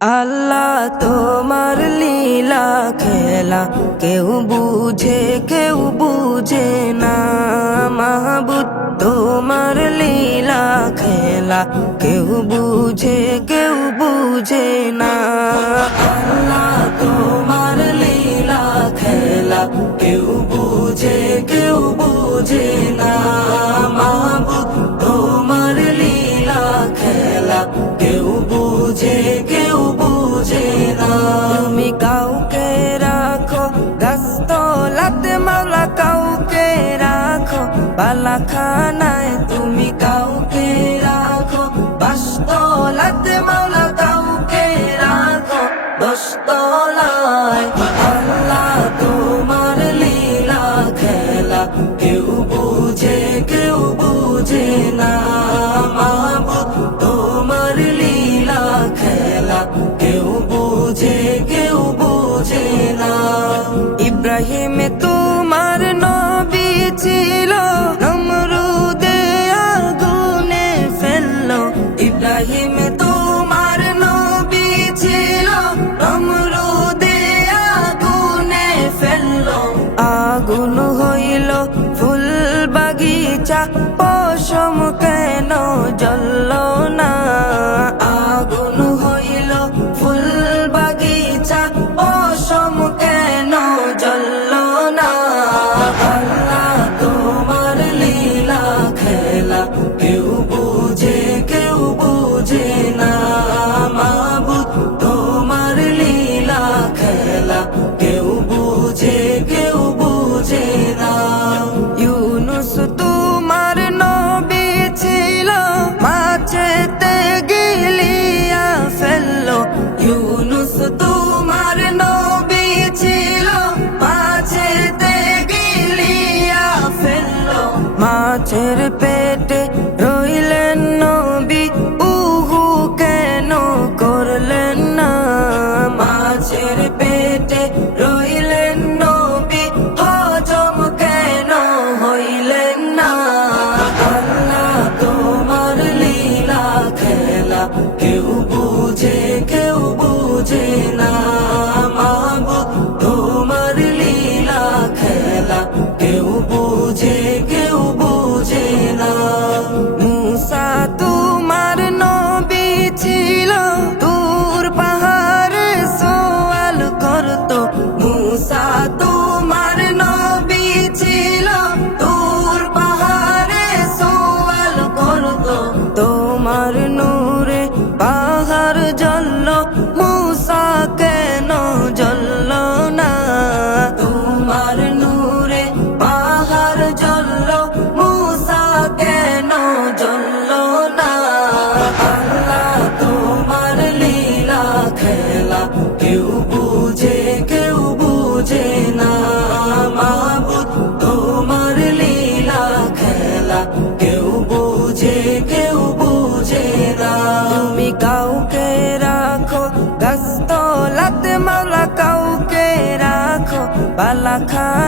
আল্লাহ তোমার লীলা খেলা কেউ বুঝে না। মাহবুদ তোমার লীলা খেলা কেউ বুঝে না। আল্লাহ তোমার লীলা খেলা কেউ বুঝে না। মাহবুদ তোমার লীলা খেলা কেউ বুঝে না। তুমি কাউকে রাখো গাছতলাতে মাওলা, কাউকে রাখো বালাখানায়। তুমি কাউকে রাখো বাসতলাতে মাওলা, কাউকে রাখো দশতলায়। আল্লাহ তোমার লীলা খেলা কেউ বুঝে না। মাহবুদ তোমার লীলা খেলা কেউ বুঝে না। ইব্রাহিম তোমার নবী ছিল, নমরুদে আগুনে ফেললো। ইব্রাহিম তোমার নবী ছিল, নমরুদে আগুনে ফেললো। আগুন হইল ফুল বাগিচা, পশম কেন জ্বলল না? আগুন হইল ফুল বাগিচা, পশম কেন জ্বলল না? আল্লাহ তোমার লীলা খেলা কেউ বুঝে না। মাহবুদ তোমার লীলা খেলা কেউ বুঝে না। ইউনুস তোমার নবী ছিল, মাছেতে গিলিয়া ফেললো। ইউনুস তোমার নবী ছিল, মাছেতে গিলিয়া ফেললো। মাছের পেটে রইলেন নবী, উহু কেন করলেন না? মাছের পেটে রইলেন নবী, হজম কেন হইলেন না? আল্লাহ তোমার লীলা খেলা কেউ বুঝে না। মাহবুদ তোমার লীলা খেলা কেউ বুঝে না। মুসা তোমার নবী ছিল, দূর পাহাড়ে সওয়াল করতো। মুসা তোমার নবী ছিল, দূর পাহাড়ে সওয়াল করতো। তোমার নূরে পাহাড় জ্বলল, মুসা কেন জ্বলল না? তোমার নূরে পাহাড় জ্বলল, মুসা কেন জ্বলল না? আল্লাহ তোমার লীলা খেলা কেউ বুঝে না। মাহবুদ তোমার লীলা খেলা কেউ বুঝে না। তুমি কাউকে রাখো গাছতলাতে মাওলা, কাউকে রাখো বালাখানায়।